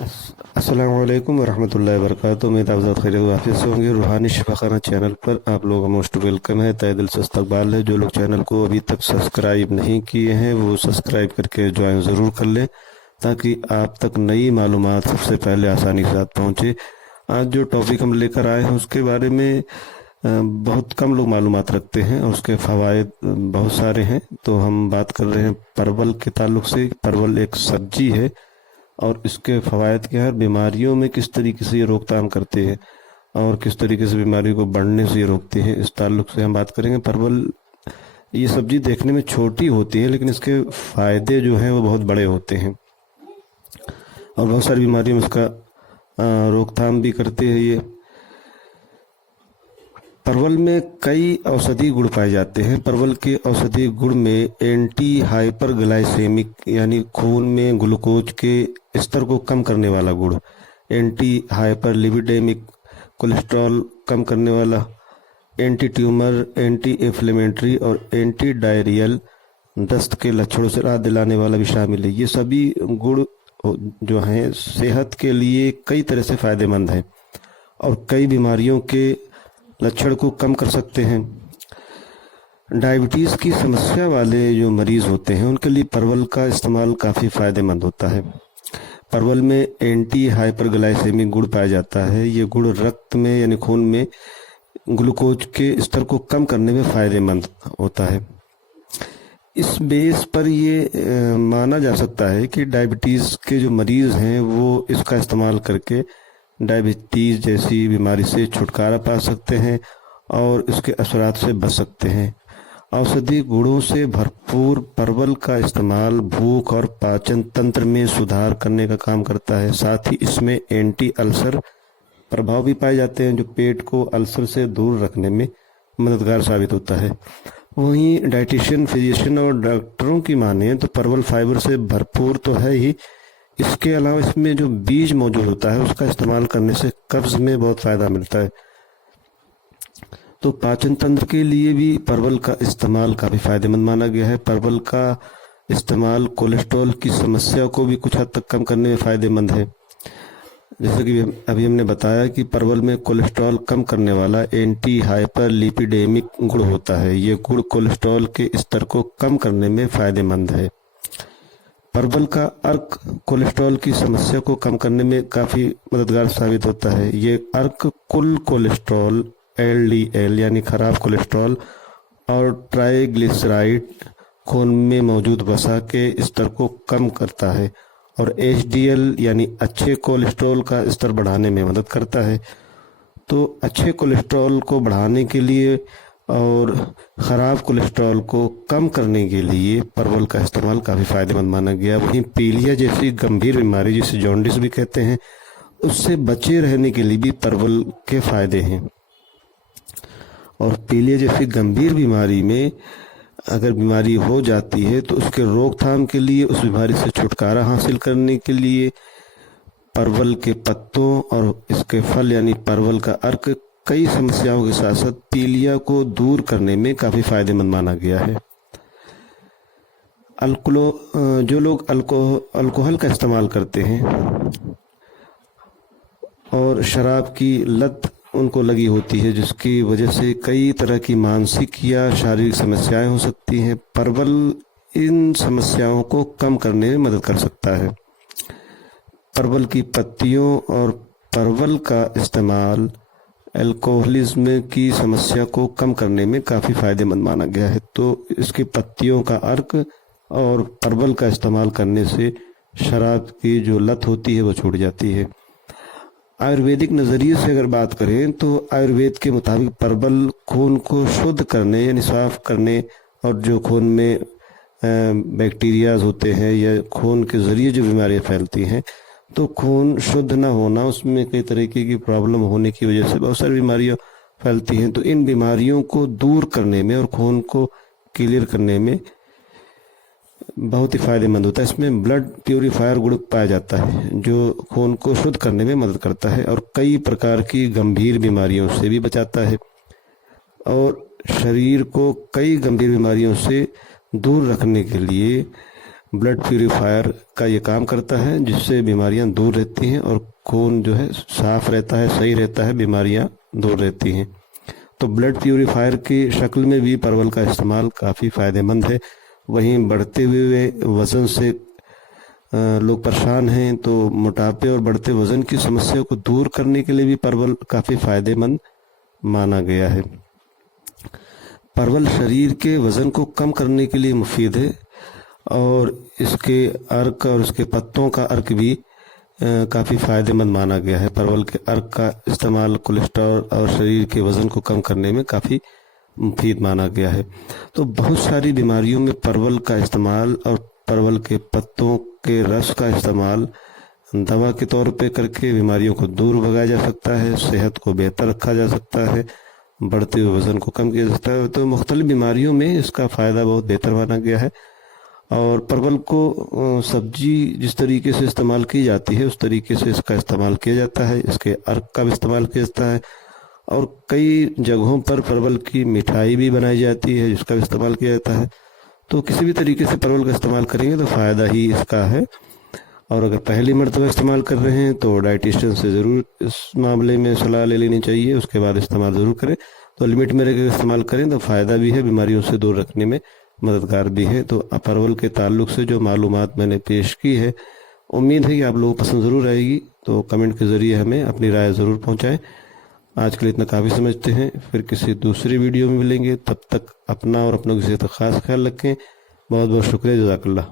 अस्सलाम वालेकुम वरहमतुल्लाहि वबरकातुहू। उम्मीद आप खैर वाफियत से होंगे। रूहानी शिफाखाना चैनल पर आप लोग मोस्ट वेलकम है। तहे दिल से इस्तकबाल है। जो लोग चैनल को अभी तक सब्सक्राइब नहीं किए हैं वो सब्सक्राइब करके ज्वाइन ज़रूर कर लें ताकि आप तक नई मालूमात सबसे पहले आसानी के साथ पहुँचे। आज जो टॉपिक हम लेकर आए हैं उसके बारे में बहुत कम लोग मालूमात रखते हैं और उसके फ़वाइद बहुत सारे हैं। तो हम बात कर रहे हैं परवल के ताल्लुक से। परवल एक सब्जी है और इसके फ़वाइद क्या है, बीमारियों में किस तरीके से ये रोकथाम करते हैं और किस तरीके से बीमारी को बढ़ने से ये रोकते हैं, इस ताल्लुक से हम बात करेंगे। परवल ये सब्जी देखने में छोटी होती है लेकिन इसके फ़ायदे जो हैं वो बहुत बड़े होते हैं और बहुत सारी बीमारियों में इसका रोकथाम भी करते हैं। ये परवल में कई औषधीय गुण पाए जाते हैं। परवल के औषधीय गुण में एंटी हाइपरग्लाइसेमिक यानी खून में ग्लूकोज के स्तर को कम करने वाला गुण, एंटी हाइपरलिपिडेमिक कोलेस्ट्रॉल कम करने वाला, एंटी ट्यूमर, एंटी इन्फ्लेमेटरी और एंटी डायरियल दस्त के लक्षणों से राहत दिलाने वाला भी शामिल है। ये सभी गुण जो हैं सेहत के लिए कई तरह से फ़ायदेमंद हैं और कई बीमारियों के लक्षण को कम कर सकते हैं। डायबिटीज़ की समस्या वाले जो मरीज़ होते हैं उनके लिए परवल का इस्तेमाल काफ़ी फ़ायदेमंद होता है। परवल में एंटी हाइपरग्लाइसेमिक गुण पाया जाता है। ये गुण रक्त में यानी खून में ग्लूकोज के स्तर को कम करने में फ़ायदेमंद होता है। इस बेस पर ये माना जा सकता है कि डायबिटीज़ के जो मरीज़ हैं वो इसका इस्तेमाल करके डायबिटीज़ जैसी बीमारी से छुटकारा पा सकते हैं और इसके असरात से बच सकते हैं। औषधि गुणों से भरपूर परवल का इस्तेमाल भूख और पाचन तंत्र में सुधार करने का काम करता है। साथ ही इसमें एंटी अल्सर प्रभाव भी पाए जाते हैं जो पेट को अल्सर से दूर रखने में मददगार साबित होता है। वहीं डाइटिशियन, फिजिशियन और डॉक्टरों की माने तो परवल फाइबर से भरपूर तो है ही, इसके अलावा इसमें जो बीज मौजूद होता है उसका इस्तेमाल करने से कब्ज़ में बहुत फ़ायदा मिलता है। तो पाचन तंत्र के लिए भी परवल का इस्तेमाल काफ़ी फ़ायदेमंद माना गया है। परवल का इस्तेमाल कोलेस्ट्रॉल की समस्या को भी कुछ हद तक कम करने में फ़ायदेमंद है। जैसे कि अभी हमने बताया कि परवल में कोलेस्ट्रॉल कम करने वाला एंटी हाइपरलिपिडेमिक गुण होता है। ये गुण कोलेस्ट्रॉल के स्तर को कम करने में फ़ायदेमंद है। परवल का अर्क कोलेस्ट्रॉल की समस्या को कम करने में काफ़ी मददगार साबित होता है। ये अर्क कुल कोलेस्ट्रॉल LDL यानी खराब कोलेस्ट्रॉल और ट्राइग्लिसराइड खून में मौजूद वसा के स्तर को कम करता है और HDL यानी अच्छे कोलेस्ट्रॉल का स्तर बढ़ाने में मदद करता है। तो अच्छे कोलेस्ट्रॉल को बढ़ाने के लिए और ख़राब कोलेस्ट्रॉल को कम करने के लिए परवल का इस्तेमाल काफ़ी फ़ायदेमंद माना गया। वहीं पीलिया जैसी गंभीर बीमारी जिसे जॉन्डिस भी कहते हैं उससे बचे रहने के लिए भी परवल के फ़ायदे हैं। और पीलिया जैसी गंभीर बीमारी में अगर बीमारी हो जाती है तो उसके रोकथाम के लिए, उस बीमारी से छुटकारा हासिल करने के लिए परवल के पत्तों और इसके फल यानी परवल का अर्क कई समस्याओं के साथ साथ पीलिया को दूर करने में काफ़ी फ़ायदेमंद माना गया है। जो लोग अल्कोहल का इस्तेमाल करते हैं और शराब की लत उनको लगी होती है जिसकी वजह से कई तरह की मानसिक या शारीरिक समस्याएं हो सकती हैं, परवल इन समस्याओं को कम करने में मदद कर सकता है। परवल की पत्तियों और परवल का इस्तेमाल अल्कोहलिज्म की समस्या को कम करने में काफ़ी फ़ायदेमंद माना गया है। तो इसकी पत्तियों का अर्क और परवल का इस्तेमाल करने से शराब की जो लत होती है वो छूट जाती है। आयुर्वेदिक नज़रिए से अगर बात करें तो आयुर्वेद के मुताबिक परवल खून को शुद्ध करने यानी साफ़ करने और जो खून में बैक्टीरियाज होते हैं या खून के ज़रिए जो बीमारियां फैलती हैं तो खून शुद्ध ना होना, उसमें कई तरीके की प्रॉब्लम होने की वजह से बहुत सारी बीमारियां फैलती हैं। तो इन बीमारियों को दूर करने में और खून को क्लियर करने में बहुत ही फ़ायदेमंद होता है। इसमें ब्लड प्यूरीफायर गुण पाया जाता है जो खून को शुद्ध करने में मदद करता है और कई प्रकार की गंभीर बीमारियों से भी बचाता है और शरीर को कई गंभीर बीमारियों से दूर रखने के लिए ब्लड प्यूरीफायर का ये काम करता है, जिससे बीमारियां दूर रहती हैं और खून जो है साफ रहता है, सही रहता है, बीमारियां दूर रहती हैं। तो ब्लड प्यूरीफायर की शक्ल में भी परवल का इस्तेमाल काफ़ी फ़ायदेमंद है। वहीं बढ़ते हुए वज़न से लोग परेशान हैं, तो मोटापे और बढ़ते वज़न की समस्या को दूर करने के लिए भी परवल काफ़ी फ़ायदेमंद माना गया है। परवल शरीर के वज़न को कम करने के लिए मुफीद है और इसके अर्क और इसके पत्तों का अर्क भी काफ़ी फ़ायदेमंद माना गया है। परवल के अर्क का इस्तेमाल कोलेस्ट्रॉल और शरीर के वज़न को कम करने में काफ़ी मुफीद माना गया है। तो बहुत सारी बीमारियों में परवल का इस्तेमाल और परवल के पत्तों के रस का इस्तेमाल दवा के तौर पे करके बीमारियों को दूर भगाया जा सकता है, सेहत को बेहतर रखा जा सकता है, बढ़ते हुए वज़न को कम किया जा सकता है। तो मुख्तलिफ बीमारियों में इसका फ़ायदा बहुत बेहतर माना गया है। और परवल को सब्जी जिस तरीके से इस्तेमाल की जाती है उस तरीके से इसका इस्तेमाल किया जाता है। इसके अर्क का भी इस्तेमाल किया जाता है और कई जगहों पर परवल की मिठाई भी बनाई जाती है, जिसका भी इस्तेमाल किया जाता है। तो किसी भी तरीके से परवल का इस्तेमाल करेंगे तो फ़ायदा ही इसका है। और अगर पहली मरतबा इस्तेमाल कर रहे हैं तो डाइटिशियन से ज़रूर इस मामले में सलाह ले लेनी चाहिए, उसके बाद इस्तेमाल ज़रूर करें। तो लिमिट में रहकर इस्तेमाल करें तो फ़ायदा भी है, बीमारियों से दूर रखने में मददगार भी है। तो परवल के ताल्लुक़ से जो मालूमात मैंने पेश की है, उम्मीद है कि आप लोगों को पसंद ज़रूर आएगी। तो कमेंट के ज़रिए हमें अपनी राय ज़रूर पहुँचाएँ। आज के लिए इतना काफ़ी समझते हैं, फिर किसी दूसरी वीडियो में मिलेंगे। तब तक अपना और अपनों की सेहत का ख़ास ख्याल रखें। बहुत बहुत शुक्रिया, जज़ाकल्लाह।